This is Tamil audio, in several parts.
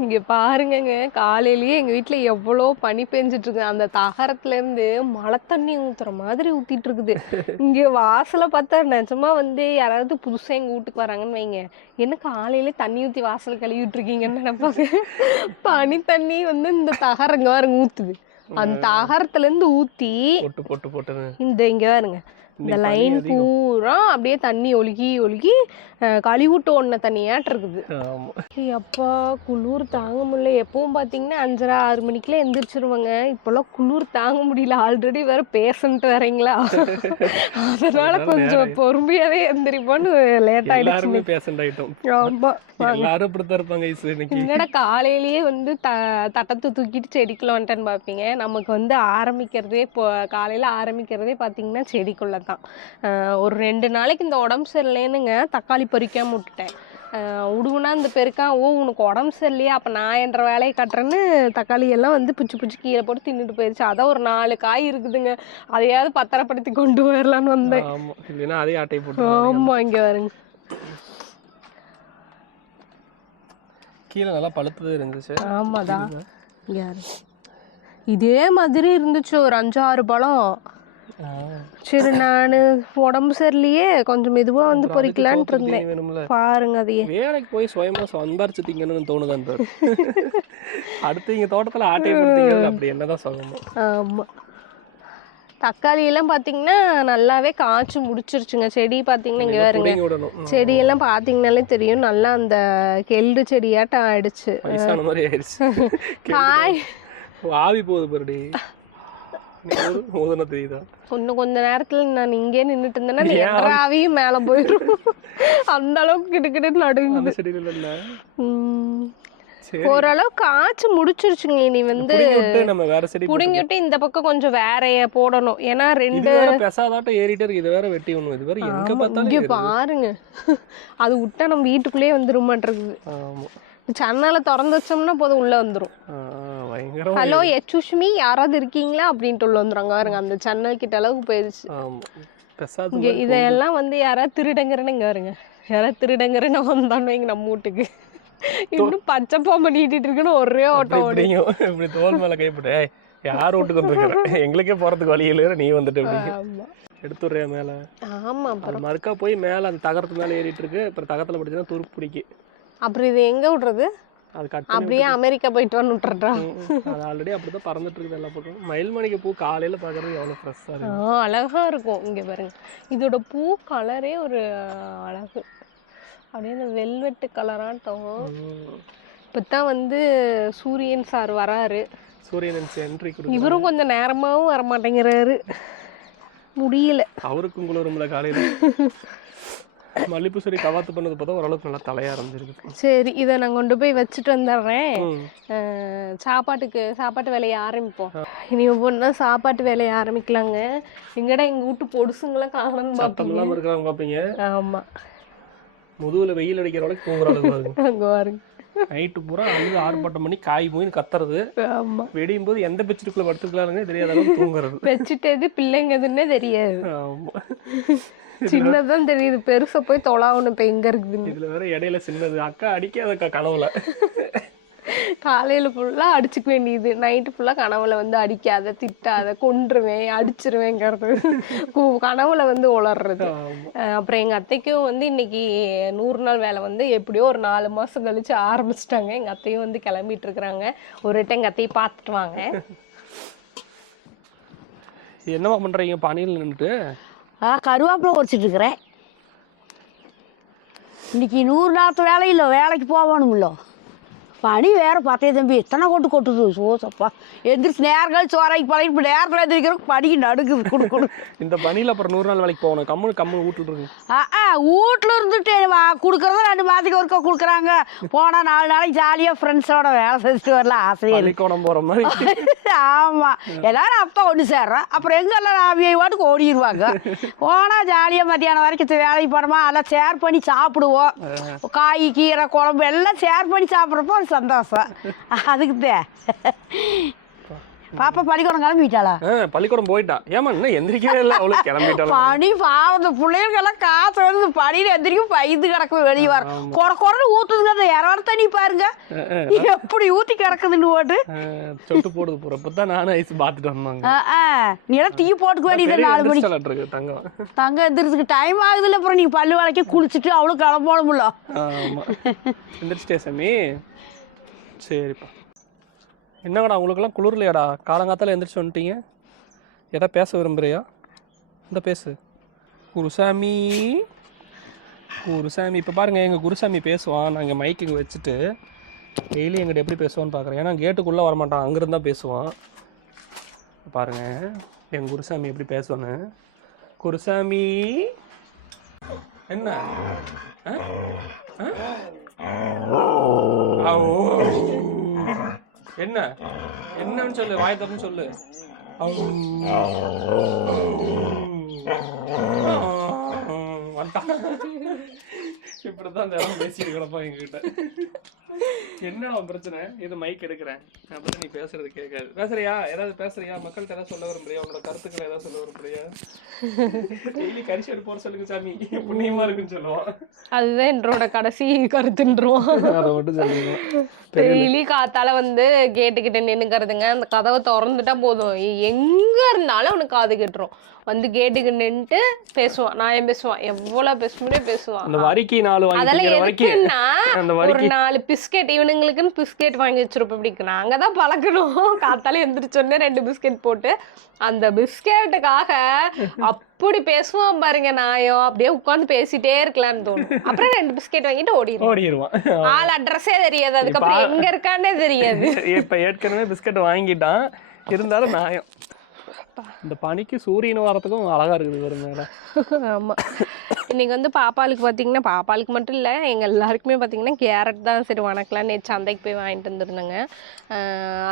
இங்க பாருங்கங்க, காலையிலேயே எங்க வீட்ல எவ்வளோ பனி பெஞ்சிட்டு இருக்கு. அந்த தகரத்துல இருந்து மழை தண்ணி ஊத்துற மாதிரி ஊத்திட்டு இருக்குது. இங்க வாசல பார்த்தா நிஜமா வந்து யாராவது புதுசா எங்க வீட்டுக்கு வராங்கன்னு வைங்க, என்ன காலையில தண்ணி ஊத்தி வாசல் கழுவிட்டு இருக்கீங்கன்னு நினைப்பாங்க. பனி தண்ணி வந்து இந்த தகரங்க பாருங்க ஊத்துது. அந்த தகரத்துல இருந்து ஊத்தி போட்டு போட்டு போட்டு இங்க பாருங்க, இந்த லைன் பூரா அப்படியே தண்ணி ஒழுகி ஒழுகி கழிவுட்டு ஒன்ன தண்ணியாட்டு இருக்குது. அப்பா குளிர் தாங்க முடியல. எப்பவும் பாத்தீங்கன்னா 5:30 6 மணிக்கெல்லாம் எந்திரிச்சிருவாங்க. இப்பெல்லாம் குளிர் தாங்க முடியல. ஆல்ரெடி வேற பேஷண்ட் வரீங்களா, அதனால கொஞ்சம் பொறுமையாவே எந்திரிப்போன்னு லேட் ஆயிடுச்சு. பேஷண்ட் ஆயிட்டோம். ஆமா, எல்லாரும் இப்படித்தான் இருப்பாங்க. என்னடா காலையிலேயே வந்து தட்டத்தை தூக்கிட்டு செடிக்குள்ள வந்துட்டேன்னு பாப்பீங்க. நமக்கு வந்து ஆரம்பிக்கிறதே இப்போ காலையில ஆரம்பிக்கிறதே பாத்தீங்கன்னா செடிக்குள்ளதான். ஒரு 2 நாளைக்கு இந்த உடம்பு சரியில்லைன்னுங்க தக்காளி பறிக்காம விட்டுட்டேன். உடுவுனா இந்த பெருக்கான், ஓ உனக்கு உடம்பு சரியில்லையா, அப்போ நான் என்ற வேலையை கட்டுறேன்னு தக்காளி எல்லாம் வந்து பிச்சு பிச்சு கீழே போட்டு தின்னுட்டு போயிடுச்சு. அதான் ஒரு 4 காய் இருக்குதுங்க, அதையாவது பத்திரப்படுத்தி கொண்டு வரலான்னு வந்தேன். ஆமா, இங்க வருங்க, கீழே நல்லா பழுத்தது இருந்துச்சு. ஆமாதான், இதே மாதிரி இருந்துச்சு ஒரு 5-6 பழம். சரி, நான் உடம்பு சரியில்லையே கொஞ்சம் மெதுவா வந்து பொறிக்கலான்ட்டு இருந்தேன். பாருங்க, அதையே வேலைக்கு போய் சுயமா சம்பாரிச்சுட்டீங்கன்னு தோணுதான். அடுத்து இங்க தோட்டத்துல ஆட்டை கொடுத்தீங்க, அப்படி என்னதான் சொல்லணும். ஆமா, தக்காளி எல்லாம் பாத்தீங்கன்னா நல்லாவே காய்ச்சி முடிச்சிருச்சுங்க. செடி பாத்தீங்கன்னா இங்க பாருங்க, செடியெல்லாம் பாத்தீங்கன்னாலே தெரியும், நல்லா அந்த கெல்டு செடியாட்டம் ஆயிடுச்சு. காய் ஆவி போகுது பாருடி, தெரியுதா? இன்னும் கொஞ்ச நேரத்துல நான் இங்கே நின்னுட்டு இருந்தேன்னா ஆவியும் மேல போயிடும். அந்த அளவுக்கு கிட்டக்கிட்ட நடுங்குது. ஓரளவு காய்ச்சி முடிச்சிருச்சுங்க. இனி வந்து புடுங்கி விட்டு இந்த பக்கம் கொஞ்சம் வேறைய போடணும். ஏன்னா 2 பெசாதாட்டம் ஏறிட்டே இருக்கு. இது வேற வெட்டி ஒண்ணு, இது வேற எங்க பார்த்தாலும் இங்க பாருங்க, அது விட்டா நம்ம வீட்டுக்குள்ளேயே வந்துரும் மாட்டிருக்குது. சன்னால திறந்து வச்சோம்னா போதும் உள்ள வந்துரும். ஹலோ எச்சுஷ்மி, யாராவது இருக்கீங்களா அப்படின்ட்டு உள்ள வந்துருங்க. பாருங்க, அந்த சன்னல் கிட்ட அளவுக்கு போயிடுச்சு. இதெல்லாம் வந்து யாராவது திருடங்கிறன்னு இங்க வருங்க, யாராவது திருடங்கிறன்னு வந்தான்னு வைங்க நம்ம வீட்டுக்கு, இன்னும் பச்சை பாம்பை நீட்டிட்டு இருக்குன்னு ஒரே ஓட்டம் ஓடியும். இப்படி தோல் மேல கைப்பட்டு யார் வீட்டுக்கு வந்துருக்க, எங்களுக்கே போறதுக்கு வழி இல்ல, நீ வந்துட்டு எடுத்துடுறியா மேல. ஆமா, மறுக்கா போய் மேல அந்த தகரத்து மேல ஏறிட்டு இருக்கு. அப்புறம் தகரத்துல படிச்சுன்னா துருப்பு பிடிக்கு. அப்புறம் இது எங்க விடுறது? அப்படியே அமெரிக்கா போயிட்டு வந்து விட்டுறா. அது ஆல்ரெடி அப்படிதான் பறந்துட்டு இருக்குது எல்லா பக்கம். மயில்மணிக்கு பூ காலையில பாக்குறது எவ்வளவு ஃப்ரெஷ்ஷா இருக்கு, அழகா இருக்கும். இங்க பாருங்க, இதோட பூ கலரே ஒரு அழகு, அப்படியே இந்த வெல்வெட்டு கலராட்டம். இப்பதான் வந்து சூரியன் சார் வராரு. சூரியன் என்ட்ரி கொடுத்து இவரும் கொஞ்சம் நேரமாவும் வரமாட்டேங்கிறாரு, முடியல. அவருக்கும் குளிரும்ல காலையில. மல்லிப்பூ சரி கவாத்து பண்ணது பார்த்தா ஓரளவுக்கு நல்லா தலைய ஆரம்பிச்சிருக்கு. சரி, இதை நான் கொண்டு போய் வச்சுட்டு வந்துடுறேன். சாப்பாட்டு வேலையை ஆரம்பிப்போம். இனி ஒவ்வொன்றா சாப்பாட்டு வேலையை ஆரம்பிக்கலாங்க. எங்கடா எங்க வீட்டு பொடுசுங்களாம் காரணம் பாப்பீங்க. ஆமா, முதுகுல வெயில் அடிக்கிற அளவுக்கு தூங்குற அளவுக்கு அங்க பாருங்க. நைட்டு பூரா அழுது ஆர்ப்பாட்டம் பண்ணி காய் போயின்னு கத்துறது. வெடியும் போது எந்த பெட்ஷீட்டுக்குள்ள படுத்துக்கலாம்னு தெரியாத அளவுக்கு தூங்குறது. பெட்ஷீட் பிள்ளைங்கதுன்னே தெரியாது. ஆமா, சின்னதான் தெரியுது, பெருசா போய் தொலாவணும். இப்ப எங்க இருக்குது இதுல வேற இடையில சின்னது. அக்கா அடிக்காத கனவுல காலையில ஃபுல்லா அடிச்சுக்க வேண்டியது, நைட்டு ஃபுல்லா கனவுல வந்து அடிக்காத, திட்டாத, கொன்றுவேன், அடிச்சிருவேங்கிறது கனவுல வந்து உளர்றது. அப்புறம் எங்க அத்தைக்கும் வந்து இன்னைக்கு 100 நாள் வேலை வந்து எப்படியோ ஒரு 4 மாசம் கழிச்சு ஆரம்பிச்சுட்டாங்க. எங்க அத்தையும் வந்து கிளம்பிட்டு இருக்கிறாங்க. ஒரு டைம் எங்க அத்தையை பார்த்துட்டு வாங்க. என்னவா பண்றீங்க பணியில் நின்றுட்டு? கருவேப்பிலை உரிச்சிட்டு இருக்கிறேன். இன்னைக்கு 100 நாள் வேலையில்லை, வேலைக்கு போகணும்ல. பனி வேற பார்த்தே தம்பி, எத்தனை கொட்டுது. சோசப்பா எந்திரிச்சு நேரம் கழிச்சு வரைக்கும் பழகி இப்போ நேரத்தில் எந்திரிக்கிறோம், பனிக்கு நடுக்குது. கொடு இந்த பனியில் அப்புறம் 100 நாள் வேலைக்கு போகணும். கம்மு வீட்டில் இருக்கு. வீட்டில் இருந்துட்டு கொடுக்குறத 2 மாதத்துக்கு ஒருக்கா கொடுக்குறாங்க. போனால் 4 நாளைக்கு ஜாலியாக ஃப்ரெண்ட்ஸோட வேலை செஞ்சுட்டு வரலாம். ஆசையாக பள்ளிக்கூடம் போகிற மாதிரி. ஆமாம், எல்லாரும் அப்போ ஒன்று சேர்றோம். அப்புறம் எங்கெல்லாம் ஆவியை வாட்டுக்கு ஓடிடுவாங்க. போனால் ஜாலியாக மத்தியானம் வரைக்கும் வேலைக்கு போனோமா, எல்லாம் ஷேர் பண்ணி சாப்பிடுவோம். காய் கீரை குழம்பு எல்லாம் ஷேர் பண்ணி சாப்பிட்றப்போ சந்தோஷம். அதுக்குதான் பாப்பா பள்ளிக்கூடம் கிளம்பிட்டாளா? பள்ளிக்கூடம் போயிட்டா. ஏமா இன்னும் எந்திரிக்கவே இல்லை, அவளுக்கு கிளம்பிட்டாளா? பனி பாவம், பிள்ளைகளுக்கு எல்லாம் காசு வந்து பனியில எந்திரிக்கும் பயந்து கிடக்கும். வெளியே வர குறன்னு ஊத்துதுங்க. அந்த இரவரத்தை தண்ணி பாருங்க எப்படி ஊத்தி கிடக்குதுன்னு போட்டு சொட்டு போடுது போற. இப்பதான் நானும் ஐஸ் பார்த்துட்டு வந்தாங்க. நீ எல்லாம் டீ போட்டுக்க வேண்டியது 4 மணிக்கு. தங்க எந்திரத்துக்கு டைம் ஆகுதுல்ல. அப்புறம் நீங்க பல்லு வளைக்க குளிச்சுட்டு அவ்வளோ கிளம்பணும்ல. ஆமா எந்திரிச்சிட்டே சாமி. சரிப்பா. என்னங்கடா உங்களுக்கெல்லாம் குளிர்லையாடா? காலங்காத்தால எந்திரிச்சு வந்துட்டீங்க. எதா பேச விரும்புறியா? இந்த பேசு. குருசாமி குருசாமி. இப்போ பாருங்கள் எங்கள் குருசாமி பேசுவான். நாங்கள் மைக்கு இங்கே வச்சுட்டு டெய்லி எங்கிட்ட எப்படி பேசுவான்னு பார்க்குறேன். ஏன்னா கேட்டுக்குள்ளே வரமாட்டான், அங்கேருந்து தான் பேசுவான். பாருங்கள் எங்கள் குருசாமி எப்படி பேசுவான்னு. குருசாமி என்ன என்ன என்னன்னு சொல்லு, வாய் தரன்னு சொல்லு. இப்படிதான் அந்த இடம் பேசிட்டு கிடப்பா எங்ககிட்ட. என்ன பிரச்சனை? இது மைக் எடுக்கிறேன், அப்புறம் நீ பேசுறது கேட்காது. பேசுறியா? ஏதாவது பேசுறியா? மக்கள்கிட்ட ஏதாவது சொல்ல விரும்புறியா? உங்களோட கருத்துக்களை ஏதாவது சொல்ல விரும்புறியா? டெய்லி கரிசி எடுப்போற சொல்லுங்க சாமி, புண்ணியமா இருக்குன்னு சொல்லுவோம். அதுதான் என்னோட கடைசி கருத்துன்றோம். அதை மட்டும் சொல்லுங்க. டெய்லி காத்தால வந்து கேட்டுக்கிட்ட நின்னுக்கிறதுங்க. அந்த கதவை திறந்துட்டா போதும், எங்க இருந்தாலும் அவனுக்கு காது கேட்டுரும். வந்து கேட்டுக்கு நின்றுட்டு பேசுவான், நான் பேசுவான், எவ்வளவு பேசுமே பேசுவான். அந்த வரிக்கு 4 அதெல்லாம் எதுக்குன்னா ஒரு 4 பிஸ்கெட் இவனுங்களுக்குன்னு பிஸ்கெட் வாங்கி வச்சிருப்போம். இப்படி நாங்க தான் பழக்கணும். காத்தால எந்திரிச்சோடனே 2 பிஸ்கெட் போட்டு அந்த பிஸ்கெட்டுக்காக அப்படி பேசுவான் பாருங்க. நாயம் அப்படியே உட்காந்து பேசிட்டே இருக்கலாம்னு தோணும். அப்புறம் 2 பிஸ்கெட் வாங்கிட்டு ஓடிடுவான். ஆள் அட்ரஸே தெரியாது, அதுக்கப்புறம் எங்க இருக்கானே தெரியாது. இப்ப ஏற்கனவே பிஸ்கெட் வாங்கிட்டான், இருந்தாலும் நாயம். இந்த பனிக்கு சூரியன் வரத்துக்கும் அழகா இருக்குது ஒரு மேல. ஆமா. இன்னைக்கு வந்து பாப்பாளுக்கு பார்த்தீங்கன்னா, பாப்பாளுக்கு மட்டும் இல்லை எங்கள் எல்லாருக்குமே பார்த்தீங்கன்னா கேரட் தான் சரி வணக்கலாம். நேற்று சந்தைக்கு போய் வாங்கிட்டு வந்துருந்தேங்க.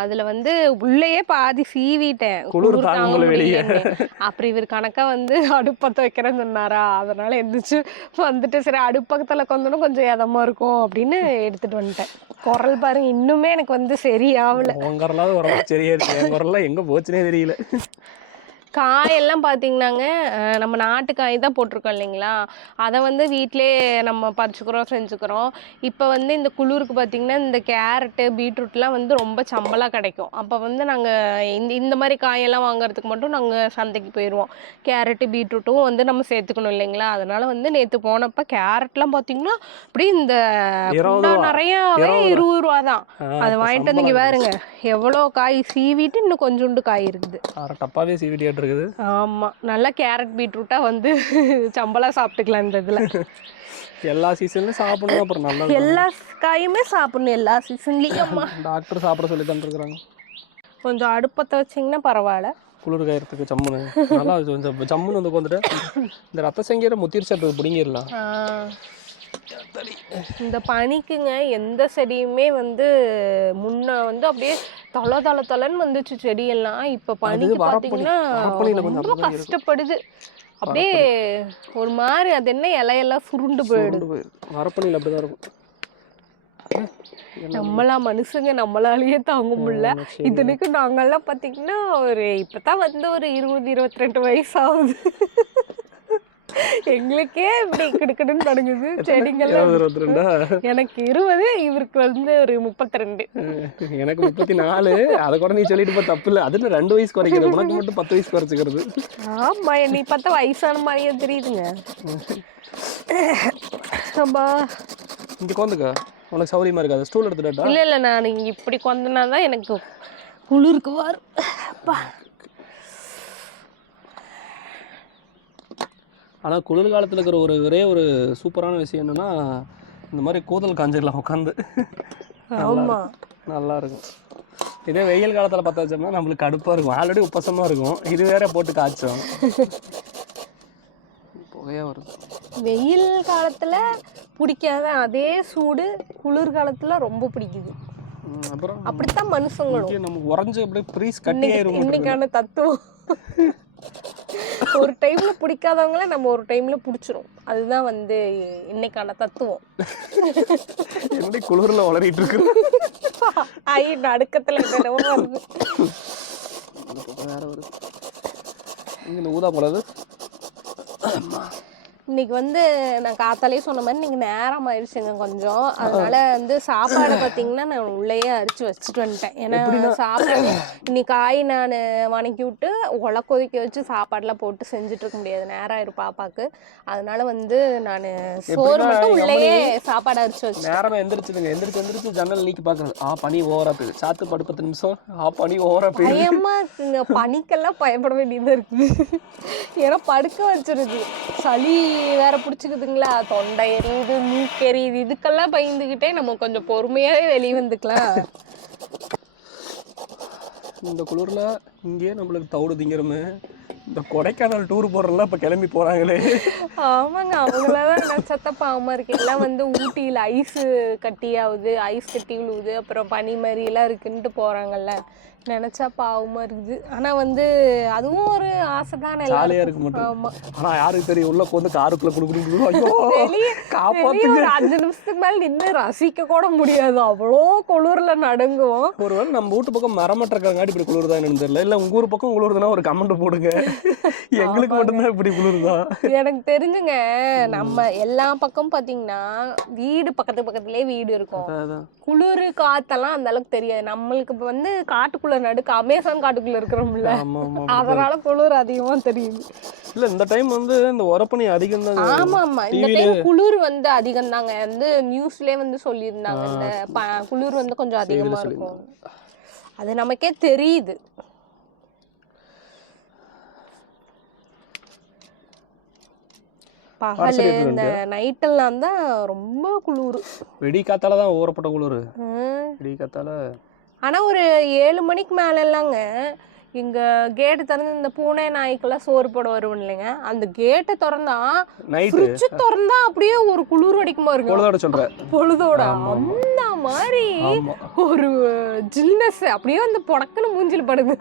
அதில் வந்து உள்ளேயே பாதி சீவிட்டேன், குளிர் தாங்க முடியல. அப்புறம் இவர் கணக்காக வந்து அடுப்பத்தை வைக்கிறேன்னு சொன்னாரா, அதனால எந்திரிச்சு வந்துட்டு சரி அடுப்பக்கத்தில் கொந்தனும் கொஞ்சம் இதமாக இருக்கும் அப்படின்னு எடுத்துட்டு வந்துட்டேன். குரல் பாருங்க இன்னுமே எனக்கு வந்து சரியாகல. உங்க குரலாவது உடம்பு சரியா இருக்கு, என் குரல்லாம் எங்கே போச்சுனே தெரியல. காயெல்லாம் பார்த்தீங்கன்னாங்க நம்ம நாட்டு காய் தான் போட்டிருக்கோம் இல்லைங்களா, அதை வந்து வீட்டிலே நம்ம பறிச்சுக்கிறோம் செஞ்சுக்கிறோம். இப்போ வந்து இந்த குளிருக்கு பார்த்திங்கன்னா இந்த கேரட்டு பீட்ரூட்லாம் வந்து ரொம்ப சம்பளாக கிடைக்கும். அப்போ வந்து நாங்கள் இந்த மாதிரி காயெல்லாம் வாங்குறதுக்கு மட்டும் நாங்கள் சந்தைக்கு போயிடுவோம். கேரட்டு பீட்ரூட்டும் வந்து நம்ம சேர்த்துக்கணும் இல்லைங்களா. அதனால் வந்து நேற்று போனப்போ கேரட்லாம் பார்த்திங்கன்னா அப்படி இந்த நிறையாவே 20 ரூபா தான். அதை வாங்கிட்டு வந்து இங்கே பாருங்க எவ்வளோ காய் சீவிட்டு இன்னும் கொஞ்சோண்டு காய் இருக்குது. டப்பாவே சீவிட்டு இருக்குது. ஆமா, நல்லா கேரட் பீட்ரூட்டா வந்து சம்பளா சாப்பிட்டுக்கலாம். இந்த இதுல எல்லா சீசன்லயும் சாப்பிடணும். அப்புறம் நல்லா எல்லா காயுமே சாப்பிடணும் எல்லா சீசன்லயும். அம்மா டாக்டர் சாப்பிட சொல்லி தந்துருக்காங்க. கொஞ்சம் அடுப்பத்தை வச்சிங்கன்னா பரவாயில்ல, குளிர் காயறதுக்கு ஜம்முன்னு நல்லா கொஞ்சம் ஜம்முன்னு வந்து வந்துட்டு இந்த ரத்த சங்கீரை முத்திர் சட்டு பிடிங்கிடலாம். இந்த பனிக்குங்க எந்த செடியுமே வந்து முன்ன வந்து அப்படியே தொலைன்னு வந்துச்சு செடியெல்லாம். இப்ப பனிக்கு பாத்தீங்கன்னா ரொம்ப கஷ்டப்படுது. அப்படியே ஒரு மாதிரி அது என்ன இலையெல்லாம் சுருண்டு போயிடுது. வரப்பணியில் அப்படிதான் இருக்கும். நம்மளா மனுஷங்க நம்மளாலேயே தாங்க முடியல. இதுக்கு நாங்கெல்லாம் பாத்தீங்கன்னா ஒரு இப்பதான் வந்து ஒரு 20-22 வயசு ஆகுது. எங்களுக்கே இப்படி கிடுக்கிடுன்னு தொடங்குது செடிங்கெல்லாம். எனக்கு 20, இவருக்கு வந்து ஒரு 32. எனக்கு 34. அதை கூட நீ சொல்லிட்டு போ, தப்பு இல்லை. அதுல 2 வயசு குறைக்கிறது, உனக்கு மட்டும் 10 வயசு குறைச்சிக்கிறது. ஆமா, நீ பார்த்தா வயசான மாதிரியே தெரியுதுங்க. இங்க கொந்துக்க, உனக்கு சௌரியமா இருக்காது. ஸ்டூல் எடுத்துட்டா? இல்ல நான் இங்க இப்படி கொந்தனாதான் எனக்கு குளிருக்கு வரும். ஆனால் குளிர் காலத்தில் இருக்கிற ஒரே ஒரு சூப்பரான விஷயம் என்னென்னா, இந்த மாதிரி கூதல் காஞ்சிடலாம் உட்காந்து. நல்லா இருக்கும். இதே வெயில் காலத்தில் பார்த்தா வச்சோம்னா நம்மளுக்கு கடுப்பாக இருக்கும், ஆல்ரெடி உப்பசமாக இருக்கும், இது வேற போட்டு காய்ச்சோம் புகையாக வரும். வெயில் காலத்தில் பிடிக்காத அதே சூடு குளிர் காலத்தில் ரொம்ப பிடிக்குது. அப்புறம் அப்படித்தான் மனுஷங்களும் நம்ம உறைஞ்சு அப்படியே ப்ரீஸ் கட்டியாயிரும். இன்னைக்கான தத்துவம் ஒரு டைம்ல பிடிக்காதவங்கள நம்ம ஒரு டைம்ல பிடிச்சிரும். அதுதான் வந்து இன்னைக்கான தத்துவம். என்னடி குளிர்ல வளரிட்டு இருக்கு? நடுக்கத்துல வருது. ஊதா போலது இன்னைக்கு வந்து நான் காத்தாலே சொன்ன மாதிரி இன்னைக்கு நேரம் ஆயிடுச்சுங்க கொஞ்சம். அதனால வந்து சாப்பாடு பார்த்தீங்கன்னா நான் உள்ளேயே அரிச்சு வச்சுட்டு வந்துட்டேன். ஏன்னா சாப்பாடு இன்னைக்கு காய் நான் வணக்கி விட்டு உலை கொதிக்க வச்சு சாப்பாடுலாம் போட்டு செஞ்சுட்டு இருக்க முடியாது, நேரம் ஆயிரும் பாப்பாக்கு. அதனால வந்து நான் சோறு மட்டும் உள்ளேயே சாப்பாடு அரிச்சு வச்சு நேரமா எந்திரிச்சுதுங்க. எந்திரிச்சு ஜன்னல் நீக்கி பாக்குறது. பனி ஓவரா போகுது. சாத்து படு 10 நிமிஷம். பனி ஓவரா போகுது. பயமா இருக்குங்க. பனிக்கெல்லாம் பயப்பட வேண்டியதா இருக்கு. ஏன்னா படுக்க வச்சிருது. சளி வேற பிடிச்சிக்குதுங்களா, தொண்டை எரியுது, மூக்கு எரியுது. இதுக்கெல்லாம் பயந்துகிட்டே நம்ம கொஞ்சம் பொறுமையாவே வெளியே வந்துக்கலாம். இந்த குளிர்ல இங்கேயே நம்மளுக்கு தவிடு திங்கிறோமே. இந்த கொடைக்கானல் டூர் போறதெல்லாம் இப்ப கிளம்பி போறாங்களே. ஆமாங்க, அவங்களாதான் நச்சத்த பாவமா இருக்கு. எல்லாம் வந்து ஊட்டியில ஐஸ் கட்டியாவது, ஐஸ் கட்டி விழுவுது, அப்புறம் பனி மாதிரி எல்லாம் இருக்குன்ட்டு போறாங்கல்ல. நினைச்சா பாவமா இருக்குது. ஆனா வந்து அதுவும் ஒரு ஆசைதான், ஜாலியா இருக்கு மட்டும். ஆமா. ஆனா யாருக்கு தெரியும் உள்ள வந்து காருக்குள்ள குடுக்குறீங்க. ஐயோ வெளியே ஒரு 5 நிமிஷத்துக்கு மேல நின்று ரசிக்க கூட முடியாது, அவ்வளோ குளிர்ல நடுங்குவோம். ஒருவேளை நம்ம வீட்டு பக்கம் மரமற்ற இருக்காங்காட்டி இப்படி குளிர்தான் என்னன்னு தெரியல. இல்ல உங்க ஊர் பக்கம் குளிர்துன்னா ஒரு கமெண்ட் போடுங்க. எங்களுக்கு மட்டும்தான் இப்படி குளிர்தான். எனக்கு தெரிஞ்சுங்க, நம்ம எல்லா பக்கம் பாத்தீங்கன்னா வீடு பக்கத்துலயே வீடு இருக்கும். குளிர் காத்தெல்லாம் அந்த அளவுக்கு தெரியாது. நம்மளுக்கு இப்ப வந்து காட்டுக்குள்ள நடுக்கு அமேசான் காட்டுக்குள்ள இருக்கிறோம்ல, அதனால குளிர் அதிகமா தெரியுது. இல்ல இந்த டைம் வந்து இந்த உரப்பனி அதிகம் தான். ஆமா ஆமா, இந்த டைம் குளிர் வந்து அதிகம் தாங்க. வந்து நியூஸ்லயே வந்து சொல்லியிருந்தாங்க, இந்த குளிர் வந்து கொஞ்சம் அதிகமா இருக்கும். அது நமக்கே தெரியுது. பகல் இந்த நைட்டெல்லாம் தான் ரொம்ப குளிர். வெடி காத்தால தான் ஊறப்பட்ட குளிர். வெடி காத்தால. ஆனா ஒரு 7 மணிக்கு மேல எல்லாங்க இங்க கேட்டு திறந்து இந்த பூனை நாய்க்கெல்லாம் சோறு போட வருவோம் இல்லைங்க, அந்த கேட்டை திறந்தா ஃப்ரிட்ஜ் திறந்தா அப்படியே ஒரு குளிர் அடிக்குமா இருக்கு. பொழுதோட சொல்றேன், பொழுதோட அந்த மாதிரி ஒரு ஜில்னஸ் அப்படியே வந்து பொடக்குன்னு மூஞ்சில படுது.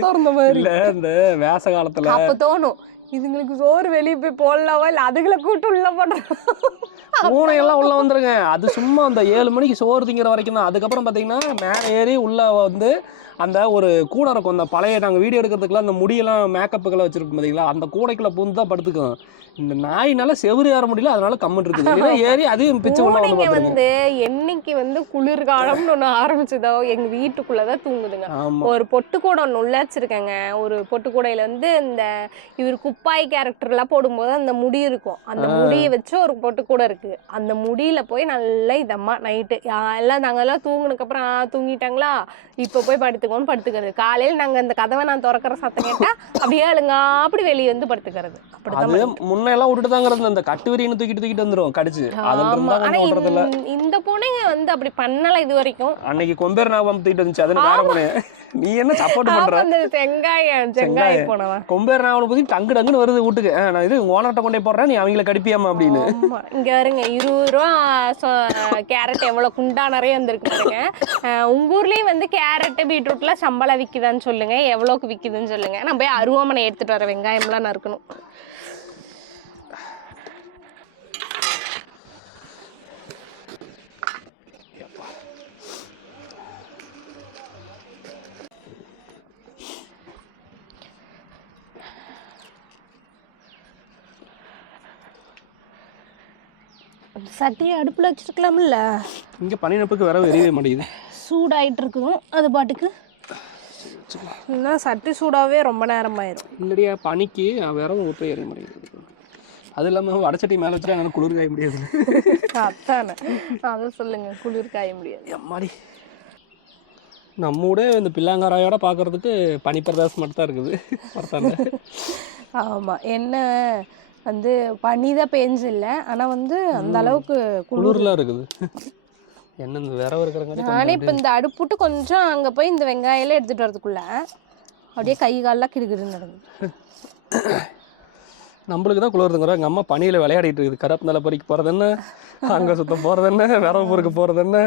திறந்த மாதிரி இல்ல இந்த வேச காலத்துல அப்ப தோணும், இதுங்களுக்கு சோறு வெளியே போய் போடலாவா இல்ல அதுகளை கூட்டு உள்ள பண்றோம். பூனை எல்லாம் உள்ள வந்துருங்க. அது சும்மா அந்த 7 மணிக்கு சோறு திங்கிற வரைக்கும் தான். அதுக்கப்புறம் பாத்தீங்கன்னா மேலே ஏறி உள்ள வந்து அந்த ஒரு கூடை இருக்கும். அந்த பழைய நாங்கள் வீடியோ எடுக்கிறதுக்குலாம் அந்த முடியெல்லாம் மேக்கப்புக்கெல்லாம் வச்சிருப்போம் பார்த்தீங்களா, அந்த கூடைக்குள்ள பூந்து தான் படுத்துக்கும். இந்த நாயினால செவரு ஏற முடியல, அதனால கம்மன் இருக்குது. ஏறி அதையும் பிச்சு பூனைங்க வந்து என்னைக்கு வந்து குளிர்காலம்னு ஒன்று ஆரம்பிச்சதோ எங்க வீட்டுக்குள்ளதான் தூங்குதுங்க. ஒரு பொட்டுக்கூடை ஒன்று உள்ள வச்சிருக்கேங்க. ஒரு பொட்டுக்கூடையில வந்து இந்த இவர் குப்பாய் கேரக்டர் எல்லாம் போடும்போது அந்த முடி இருக்கும், அந்த முடியை வச்சு ஒரு பொட்டுக்கூடை இருக்கு. அந்த முடியில போய் நல்லா இதம்மா நைட்டு எல்லாம் நாங்கெல்லாம் தூங்குனதுக்கு அப்புறம் தூங்கிட்டாங்களா, இப்ப போய் படுத்துக்கோன்னு படுத்துக்கிறது. காலையில நாங்க அந்த கதவை நான் திறக்கிற சத்தம் கேட்டா அப்படியே அழுங்க அப்படி வெளியே வந்து படுத்துக்கிறது. அப்படிதான் முன்னெல்லாம் விட்டுட்டாங்கிறது அந்த கட்டுவரின்னு தூக்கிட்டு வந்துரும் கடிச்சு. இந்த பூனைங்க வந்து அப்படி பண்ணல இது வரைக்கும். அன்னைக்கு கொம்பேர் ஞாபகம் தூக்கிட்டு வந்துச்சு. அது வேற பூனை. நீ என்ன சப்போர்ட் பண்ற? செங்காய் போனவா கொம்பேர் ஞாபகம் பத்தி டங்கு டங்குன்னு வருது வீட்டுக்கு. நான் இது ஓனர்ட்ட கொண்டே போடுறேன், நீ அவங்கள கடிப்பியாமா அப்படின்னு. இங்க வருங்க 20 ரூபா கேரட் எவ்வளவு குண்டா நிறைய வந்திருக்கு பாருங்க. உங்க ஊர்லயும் வந்து கேரட் பீட்ரூட்லாம் சம்பளம் விக்குதான்னு சொல்லுங்க, எவ்வளவுக்கு விக்குதுன்னு சொல்லுங்க. நான் போய் அருவாமனை எடுத்துட்டு வர வெங்காயம்லாம் நறுக்கணும். சட்டியை அடுப்பில் வச்சுருக்கலாம்ல. இங்கே பனிநப்புக்கு வர எரியவே மாட்டேங்குது, சூடாயிட்டு இருக்கும் அது பாட்டுக்கு. இன்னும் சட்டி சூடாகவே ரொம்ப நேரம் ஆயிடும். இல்லடியா பனிக்கு விரவு ஊற்ற எரிய மாட்டேங்குது. அது இல்லாமல் வடச்சட்டி மேலே வச்சுட்டு என்னால் குளிர் காய முடியாது. அதானே, அதை சொல்லுங்க, குளிர் காய முடியாது. அம்மாடி நம்மூட இந்த பிள்ளாங்காராயோட பார்க்கறதுக்கு பனிப்பிரதேசம் மட்டும் தான் இருக்குது பரத்தாண்ட. ஆமாம், என்ன வந்து பனி தான் பெஞ்சு இல்லை, ஆனால் வந்து அந்த அளவுக்கு குளிர்லாம் இருக்குது. என்ன இந்த விரவு இருக்கிறங்காட்டி நானே இப்போ இந்த அடுப்புட்டு கொஞ்சம் அங்கே போய் இந்த வெங்காயெல்லாம் எடுத்துகிட்டு வரதுக்குள்ள அப்படியே கை காலெலாம் கிடுக்கிடுன்னு நடக்குது. நம்மளுக்கு தான் குளிர்துங்கிறோம். எங்கள் அம்மா பனியில் விளையாடிட்டு இருக்குது. கரப்புனால பறிக்க போகிறது என்ன, அங்கே சுத்தம் போகிறது என்ன, விரவு பொறுக்க போகிறது என்ன.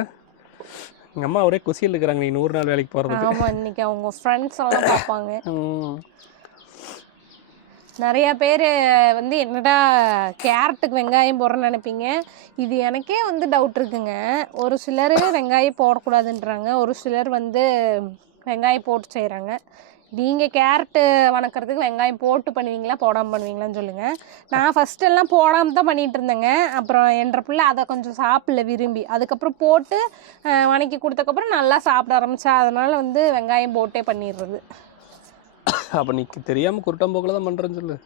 எங்கள் அம்மா ஒரே குசியில் இருக்கிறாங்க நீ 100 நாள் வேலைக்கு போகிறது. ஆமாம், இன்னைக்கு அவங்க ஃப்ரெண்ட்ஸ் எல்லாம் பார்ப்பாங்க. நிறையா பேர் வந்து என்னடா கேரட்டுக்கு வெங்காயம் போடுறேன்னு நினைப்பீங்க. இது எனக்கே வந்து டவுட் இருக்குங்க. ஒரு சிலர் வெங்காயம் போடக்கூடாதுன்றாங்க, ஒரு சிலர் வந்து வெங்காயம் போட்டு செய்கிறாங்க. நீங்கள் கேரட்டு வணக்கிறதுக்கு வெங்காயம் போட்டு பண்ணுவீங்களா போடாமல் பண்ணுவீங்களான்னு சொல்லுங்கள். நான் ஃபஸ்ட்டெல்லாம் போடாமல் தான் பண்ணிகிட்டு இருந்தேங்க. அப்புறம் என்ற பிள்ளை அதை கொஞ்சம் சாப்பிடல விரும்பி, அதுக்கப்புறம் போட்டு வணக்கி கொடுத்தக்கப்புறம் நல்லா சாப்பிட ஆரம்பித்தா, அதனால் வந்து வெங்காயம் போட்டே பண்ணிடுறது. அப்போ நீ தெரியாமல் குருட்டாம்போக்கில் தான் பண்ணுறேன்னு சொல்லு.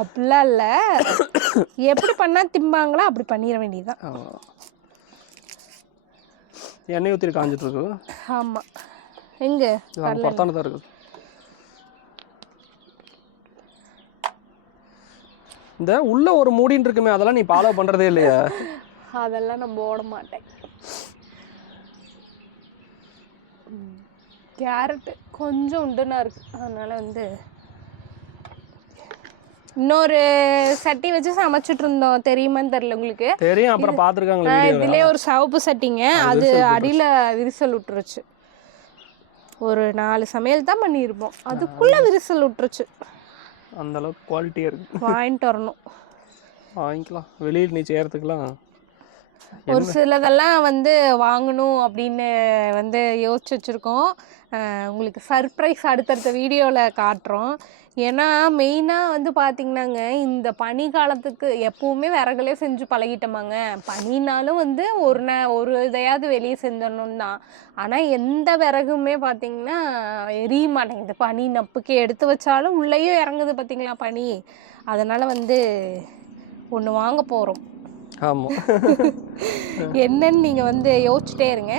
அப்படிலாம் இல்லை, எப்படி பண்ணால் திம்பாங்களோ அப்படி பண்ணிட வேண்டியதுதான். எண்ணெய் ஊற்றி காஞ்சிட்டு இருக்கு. ஆமாம், எங்கே பத்தானு தான் இருக்குது. இந்த உள்ள ஒரு மூடின்னு இருக்குமே, அதெல்லாம் நீ ஃபாலோ பண்ணுறதே இல்லையா? அதெல்லாம் நான் போட மாட்டேன். கேரட்டு கொஞ்சம் உண்டுனா இருக்குது, அதனால் வந்து இன்னொரு சட்டி வச்சு சமைச்சிட்டு இருந்தோம். தெரியுமான்னு தெரியல உங்களுக்கு. தெரியும், அப்புறம் பார்த்துருக்காங்களே. இதுலேயே ஒரு சவப்பு சட்டிங்க, அது அடியில் விரிசல் விட்டுருச்சு. ஒரு 4 சமையல் தான் பண்ணியிருப்போம், அதுக்குள்ளே விரிசல் விட்டுருச்சு. அந்த அளவுக்கு குவாலிட்டியாக இருக்குது. வாங்கிட்டு வரணும். வாங்கிக்கலாம், வெளியில் நீ செய்கிறதுக்கெலாம். ஒரு சிலதெல்லாம் வந்து வாங்கணும் அப்படின்னு வந்து யோசிச்சு வச்சுருக்கோம். உங்களுக்கு சர்ப்ரைஸ் அடுத்தடுத்த வீடியோவில் காட்டுறோம். ஏன்னா மெயினாக வந்து பார்த்திங்கன்னாங்க, இந்த பனி காலத்துக்கு எப்போவுமே விறகுலே செஞ்சு பழகிட்டோமாங்க. பனினாலும் வந்து ஒரு இதையாவது வெளியே செஞ்சிடணும் தான். ஆனால் எந்த விறகுமே பார்த்திங்கன்னா எரிய மாட்டேங்குது. பனி நப்புக்கு எடுத்து வச்சாலும் உள்ளேயும் இறங்குது பார்த்திங்களா பனி. அதனால் வந்து ஒன்று வாங்க போகிறோம். ஆமாம், என்னன்னு நீங்கள் வந்து யோசிச்சுட்டே இருங்க.